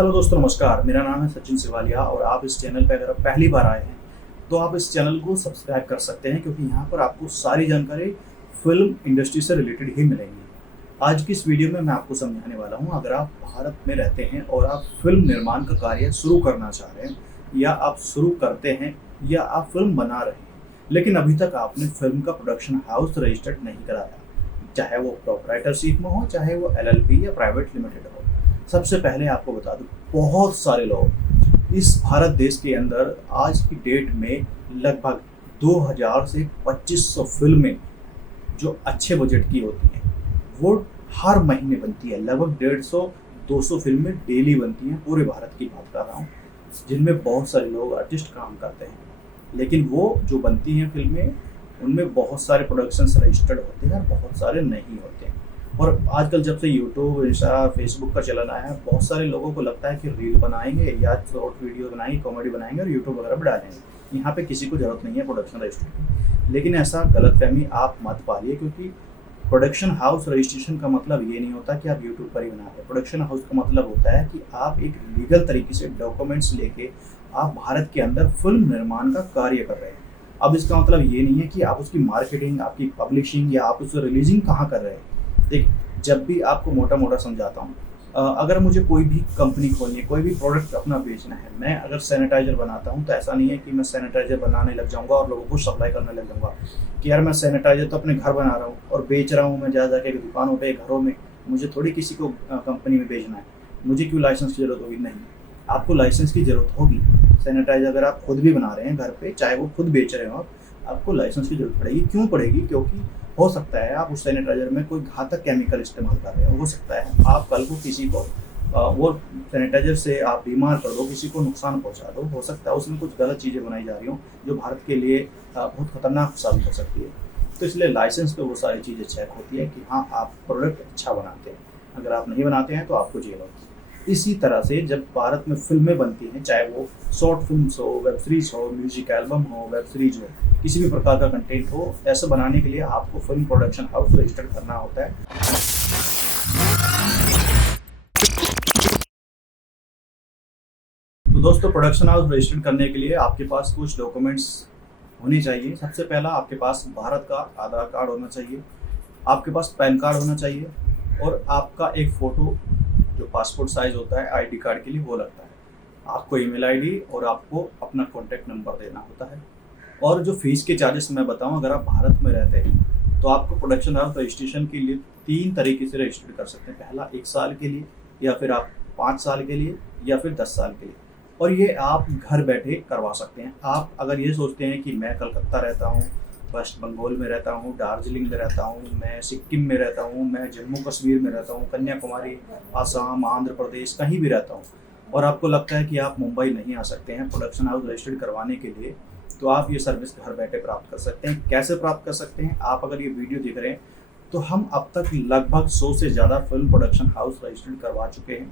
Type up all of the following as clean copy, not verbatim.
Hello दोस्तों, नमस्कार। मेरा नाम है सचिन सिवालिया और आप इस चैनल पे अगर आप पहली बार आए हैं तो आप इस चैनल को सब्सक्राइब कर सकते हैं, क्योंकि यहाँ पर आपको सारी जानकारी फिल्म इंडस्ट्री से रिलेटेड ही मिलेंगी। आज की इस वीडियो में मैं आपको समझाने वाला हूँ, अगर आप भारत में रहते हैं और आप फिल्म निर्माण का कार्य शुरू करना चाह रहे हैं, या आप शुरू करते हैं, या आप फिल्म बना रहे हैं लेकिन अभी तक आपने फिल्म का प्रोडक्शन हाउस रजिस्टर्ड नहीं कराया, चाहे वो प्रोप्राइटरशिप में हो, चाहे वो LLP या प्राइवेट लिमिटेड हो। सबसे पहले आपको बता दूं, बहुत सारे लोग इस भारत देश के अंदर आज की डेट में लगभग 2000 से 2500 फिल्में जो अच्छे बजट की होती हैं वो हर महीने बनती है। लगभग 150-200 फिल्में डेली बनती हैं। पूरे भारत की बात कर रहा हूँ, जिनमें बहुत सारे लोग आर्टिस्ट काम करते हैं, लेकिन वो जो बनती हैं फिल्में उनमें बहुत सारे प्रोडक्शंस रजिस्टर्ड होते हैं और बहुत सारे नहीं होते हैं। और आजकल जब से यूट्यूब, इंस्टा, फेसबुक का चलन आया है, बहुत सारे लोगों को लगता है कि रील बनाएंगे या शॉर्ट वीडियो बनाएंगे, कॉमेडी बनाएंगे और यूट्यूब वगैरह पर डालेंगे। यहाँ पे किसी को ज़रूरत नहीं है प्रोडक्शन रजिस्टर की। लेकिन ऐसा गलतफहमी आप मत पालिए, क्योंकि प्रोडक्शन हाउस रजिस्ट्रेशन का मतलब ये नहीं होता कि आप यूट्यूब पर ही बना रहे हैं। प्रोडक्शन हाउस का मतलब होता है कि आप एक लीगल तरीके से डॉक्यूमेंट्स लेके आप भारत के अंदर फिल्म निर्माण का कार्य कर रहे हैं। अब इसका मतलब ये नहीं है कि आप उसकी मार्केटिंग, आपकी पब्लिशिंग या आप उसकी रिलीजिंग कहाँ कर रहे हैं। देख, जब भी आपको मोटा मोटा समझाता हूँ, अगर मुझे कोई भी कंपनी खोलनी है, कोई भी प्रोडक्ट अपना बेचना है, मैं अगर सैनिटाइजर बनाता हूँ तो ऐसा नहीं है कि मैं सैनिटाइजर बनाने लग जाऊँगा और लोगों को सप्लाई करने लग जाऊँगा कि यार मैं सैनिटाइजर तो अपने घर बना रहा हूँ और बेच रहा हूँ मैं जा जाके दुकानों पे, घरों में। मुझे थोड़ी किसी को कंपनी में बेचना है, मुझे क्यों लाइसेंस की ज़रूरत होगी? नहीं, आपको लाइसेंस की ज़रूरत होगी। सैनिटाइजर अगर आप खुद भी बना रहे हैं घर पे, चाहे वो खुद बेच रहे हो, आपको लाइसेंस की ज़रूरत पड़ेगी। क्यों पड़ेगी? क्योंकि हो सकता है आप उस सैनिटाइजर में कोई घातक केमिकल इस्तेमाल कर रहे हो सकता है आप कल को किसी को वो सैनिटाइजर से आप बीमार कर दो, किसी को नुकसान पहुंचा दो। हो सकता है उसमें कुछ गलत चीज़ें बनाई जा रही हो जो भारत के लिए बहुत खतरनाक साबित हो सकती है। तो इसलिए लाइसेंस पे वो सारी चीज़ें चेक होती है कि हाँ, आप प्रोडक्ट अच्छा बनाते हैं। अगर आप नहीं बनाते हैं तो आपको जेल होगी। इसी तरह से जब भारत में फिल्में बनती हैं, चाहे वो शॉर्ट फिल्म्स हो, वेब सीरीज हो, म्यूजिक एल्बम हो, वेब सीरीज हो, किसी भी प्रकार का कंटेंट हो, ऐसा बनाने के लिए आपको फिल्म प्रोडक्शन हाउस रजिस्टर्ड करना होता है। तो दोस्तों, प्रोडक्शन हाउस रजिस्टर्ड करने के लिए आपके पास कुछ डॉक्यूमेंट्स होने चाहिए। सबसे पहला, आपके पास भारत का आधार कार्ड होना चाहिए, आपके पास पैन कार्ड होना चाहिए और आपका एक फ़ोटो जो पासपोर्ट साइज़ होता है ID कार्ड के लिए वो लगता है। आपको ईमेल ID और आपको अपना कॉन्टैक्ट नंबर देना होता है। और जो फ़ीस के चार्जेस मैं बताऊं, अगर आप भारत में रहते हैं तो आपको प्रोडक्शन हाउस रजिस्ट्रेशन के लिए 3 तरीके से रजिस्टर कर सकते हैं। पहला 1 साल के लिए, या फिर आप 5 साल के लिए, या फिर 10 साल के लिए। और ये आप घर बैठे करवा सकते हैं। आप अगर ये सोचते हैं कि मैं कलकत्ता रहता हूँ, वेस्ट बंगाल में रहता हूँ, दार्जिलिंग में रहता हूँ, मैं सिक्किम में रहता हूँ, मैं जम्मू कश्मीर में रहता हूँ, कन्याकुमारी, आसाम, आंध्र प्रदेश, कहीं भी रहता हूँ, और आपको लगता है कि आप मुंबई नहीं आ सकते हैं प्रोडक्शन हाउस रजिस्टर्ड करवाने के लिए, तो आप ये सर्विस घर बैठे प्राप्त कर सकते हैं। कैसे प्राप्त कर सकते हैं? आप अगर ये वीडियो देख रहे हैं तो हम अब तक लगभग 100 से ज़्यादा फिल्म प्रोडक्शन हाउस रजिस्टर्ड करवा चुके हैं,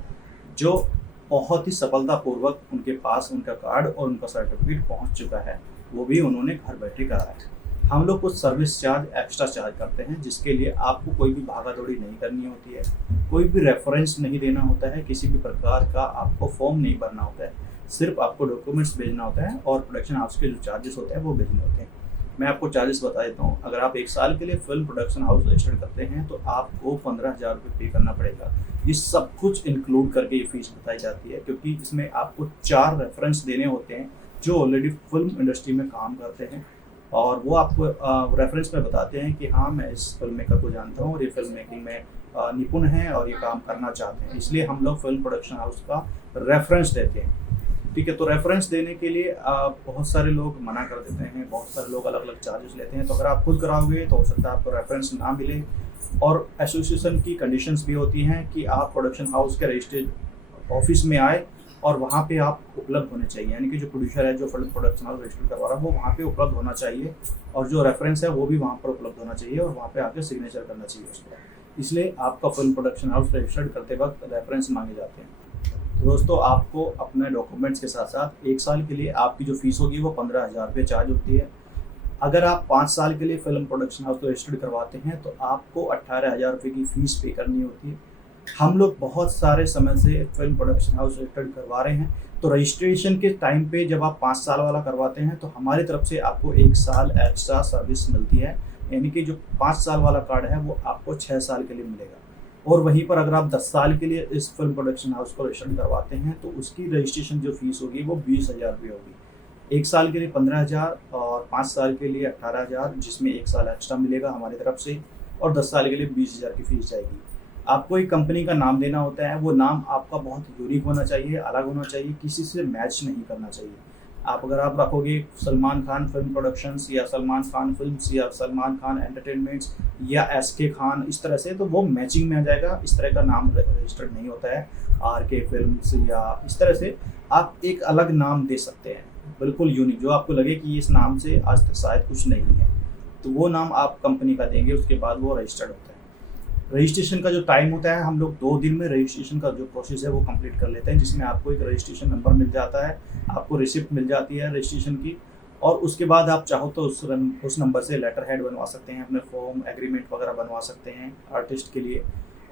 जो बहुत ही सफलतापूर्वक उनके पास उनका कार्ड और उनका सर्टिफिकेट पहुंच चुका है। वो भी उन्होंने घर बैठे कराया है। हम लोग कुछ सर्विस चार्ज एक्स्ट्रा चार्ज करते हैं, जिसके लिए आपको कोई भी भागा दौड़ी नहीं करनी होती है, कोई भी रेफरेंस नहीं देना होता है, किसी भी प्रकार का आपको फॉर्म नहीं भरना होता है। सिर्फ आपको डॉक्यूमेंट्स भेजना होता है और प्रोडक्शन हाउस के जो चार्जेस होते हैं वो भेजने होते हैं। मैं आपको चार्जेस बता देता हूँ। अगर आप 1 साल के लिए फिल्म प्रोडक्शन हाउस रजिस्टर्ड करते हैं तो आपको 15,000 रुपये पे करना पड़ेगा। ये सब कुछ इंक्लूड करके ये फीस बताई जाती है, क्योंकि इसमें आपको 4 रेफरेंस देने होते हैं जो ऑलरेडी फिल्म इंडस्ट्री में काम करते हैं, और वो आपको रेफरेंस में बताते हैं कि हाँ, मैं इस फिल्म मेकर को जानता हूँ और ये फिल्म मेकिंग में निपुण हैं और ये काम करना चाहते हैं। इसलिए हम लोग फिल्म प्रोडक्शन हाउस का रेफरेंस देते हैं। ठीक है, तो रेफरेंस देने के लिए बहुत सारे लोग मना कर देते हैं, बहुत सारे लोग अलग अलग चार्जेस लेते हैं। तो अगर आप खुद कराओगे तो हो सकता है आपको रेफरेंस ना मिले। और एसोसिएशन की कंडीशंस भी होती हैं कि आप प्रोडक्शन हाउस के रजिस्टर्ड ऑफिस में आए और वहाँ पे आप उपलब्ध होने चाहिए, यानी कि जो प्रोड्यूसर है, जो फिल्म प्रोडक्शन हाउस रजिस्टर करवा रहा है, वो वहाँ पे उपलब्ध होना चाहिए, और जो रेफरेंस है वो भी वहाँ पर उपलब्ध होना चाहिए, और वहाँ पे आके सिग्नेचर करना चाहिए उसको। इसलिए आपका फिल्म प्रोडक्शन हाउस रजिस्टर्ड करते वक्त रेफरेंस मांगे जाते हैं। तो दोस्तों, आपको अपने डॉक्यूमेंट्स के साथ साथ 1 साल के लिए आपकी जो फीस होगी वो 15,000 रुपये चार्ज होती है। अगर आप 5 साल के लिए फिल्म प्रोडक्शन हाउस रजिस्टर्ड करवाते हैं तो आपको 18,000 रुपये की फ़ीस पे करनी होती है। हम लोग बहुत सारे समय से फिल्म प्रोडक्शन हाउस रजिस्टर्ड करवा रहे हैं। तो रजिस्ट्रेशन के टाइम पे जब आप 5 साल वाला करवाते हैं तो हमारी तरफ से आपको 1 साल एक्स्ट्रा सर्विस मिलती है, यानी कि जो 5 साल वाला कार्ड है वो आपको 6 साल के लिए मिलेगा। और वहीं पर अगर आप 10 साल के लिए इस फिल्म प्रोडक्शन हाउस को रजिस्टर्ड करवाते हैं तो उसकी रजिस्ट्रेशन जो फीस होगी वो 20,000 रुपये होगी। 1 साल के लिए 15,000 और 5 साल के लिए 18,000, जिसमें 1 साल एक्स्ट्रा मिलेगा हमारी तरफ से, और 10 साल के लिए 20,000 की फीस जाएगी। आपको एक कंपनी का नाम देना होता है, वो नाम आपका बहुत यूनिक होना चाहिए, अलग होना चाहिए, किसी से मैच नहीं करना चाहिए। अगर आप रखोगे सलमान खान फिल्म प्रोडक्शंस या सलमान खान फिल्म्स या सलमान खान एंटरटेनमेंट्स या SK खान, इस तरह से, तो वो मैचिंग में आ जाएगा। इस तरह का नाम रजिस्टर्ड नहीं होता है। RK फिल्म्स या इस तरह से आप एक अलग नाम दे सकते हैं, बिल्कुल यूनिक, जो आपको लगे कि इस नाम से आज तक शायद कुछ नहीं है, तो वो नाम आप कंपनी का देंगे, उसके बाद वो रजिस्टर्ड होता है। रजिस्ट्रेशन का जो टाइम होता है, हम लोग 2 दिन में रजिस्ट्रेशन का जो प्रोसेस है वो कंप्लीट कर लेते हैं, जिसमें आपको एक रजिस्ट्रेशन नंबर मिल जाता है, आपको रिसिप्ट मिल जाती है रजिस्ट्रेशन की, और उसके बाद आप चाहो तो उस नंबर से लेटर हेड बनवा सकते हैं, अपने फॉर्म एग्रीमेंट वगैरह बनवा सकते हैं आर्टिस्ट के लिए,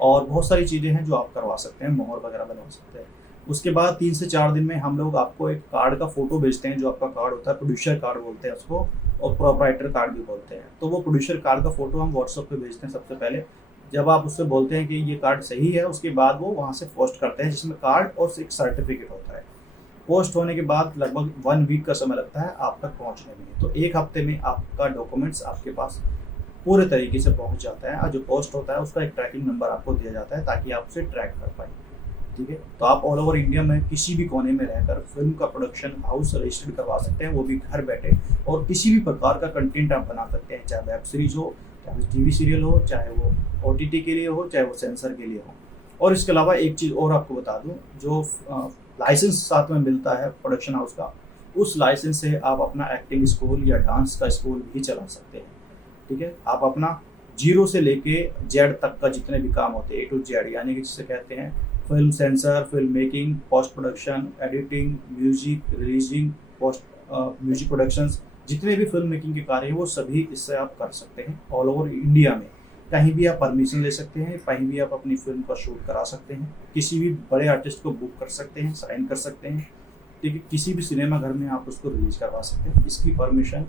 और बहुत सारी चीज़ें हैं जो आप करवा सकते हैं, मोहर वगैरह बनवा सकते हैं। उसके बाद 3 से 4 दिन में हम लोग आपको एक कार्ड का फ़ोटो भेजते हैं, जो आपका कार्ड होता है, प्रोड्यूसर कार्ड बोलते हैं उसको, और प्रोप्राइटर कार्ड भी बोलते हैं। तो वो प्रोड्यूसर कार्ड का फ़ोटो हम व्हाट्सएप पे भेजते हैं सबसे पहले। जब आप उससे बोलते हैं कि ये कार्ड सही है, उसके बाद वो वहाँ से पोस्ट करते हैं, जिसमें कार्ड और एक सर्टिफिकेट होता है। पोस्ट होने के बाद लगभग 1 वीक का समय लगता है आप तक पहुँचने में। तो 1 हफ्ते में आपका डॉक्यूमेंट्स आपके पास पूरे तरीके से पहुँच जाता है, और जो पोस्ट होता है उसका एक ट्रैकिंग नंबर आपको दिया जाता है ताकि आप उसे ट्रैक कर पाएँ। ठीक है, तो आप ऑल ओवर इंडिया में किसी भी कोने में रहकर फिल्म का प्रोडक्शन हाउस रजिस्टर्ड करवा सकते हैं, वो भी घर बैठे, और किसी भी प्रकार का कंटेंट आप बना सकते हैं, चाहे वेब सीरीज हो, चाहे TV सीरियल हो, चाहे वो OTT के लिए हो, चाहे वो सेंसर के लिए हो। और इसके अलावा एक चीज़ और आपको बता दूं, जो लाइसेंस साथ में मिलता है प्रोडक्शन हाउस का, उस लाइसेंस से आप अपना एक्टिंग स्कूल या डांस का स्कूल भी चला सकते हैं। ठीक है, आप अपना 0 से लेके Z तक का जितने भी काम होते हैं A to Z, यानी कि जिसे कहते हैं film sensor, film making, post production, editing, music releasing, post music productions, जितने भी फिल्म मेकिंग के कार्य हैं वो सभी इससे आप कर सकते हैं। ऑल ओवर इंडिया में कहीं भी आप परमिशन ले सकते हैं, कहीं भी आप अपनी फिल्म का शूट करा सकते हैं, किसी भी बड़े आर्टिस्ट को बुक कर सकते हैं, साइन कर सकते हैं। ठीक है, किसी भी सिनेमा घर में आप उसको रिलीज करवा सकते हैं। इसकी परमिशन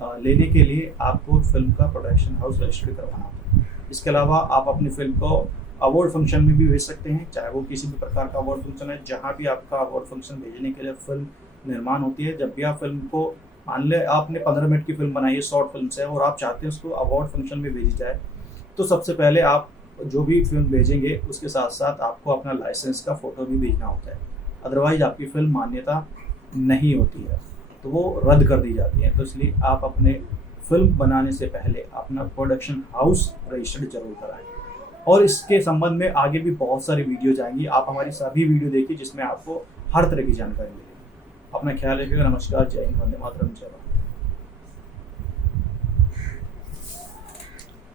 लेने के लिए आपको फिल्म का प्रोडक्शन हाउस रजिस्टर करवाना होता है। इसके अलावा आप अपनी फिल्म को अवार्ड फंक्शन में भी भेज सकते हैं, चाहे वो किसी भी प्रकार का अवार्ड फंक्शन है। जहाँ भी आपका अवार्ड फंक्शन भेजने के लिए फिल्म निर्माण होती है, जब भी आप फिल्म को, मान ले आपने 15 मिनट की फिल्म बनाई है, शॉर्ट फिल्म है, और आप चाहते हैं उसको अवार्ड फंक्शन में भेजी जाए, तो सबसे पहले आप जो भी फिल्म भेजेंगे उसके साथ साथ आपको अपना लाइसेंस का फ़ोटो भी भेजना होता है, अदरवाइज आपकी फिल्म मान्यता नहीं होती है, तो वो रद्द कर दी जाती है। तो इसलिए आप अपने फिल्म बनाने से पहले अपना प्रोडक्शन हाउस रजिस्टर्ड जरूर कराएं। और इसके संबंध में आगे भी बहुत सारी वीडियो जाएंगी, आप हमारी सभी वीडियो देखिए, जिसमें आपको हर तरह की जानकारी मिलेगी। अपना ख्याल रखिएगा। नमस्कार, जय हिंद, वंदे मातरम, जय भारत।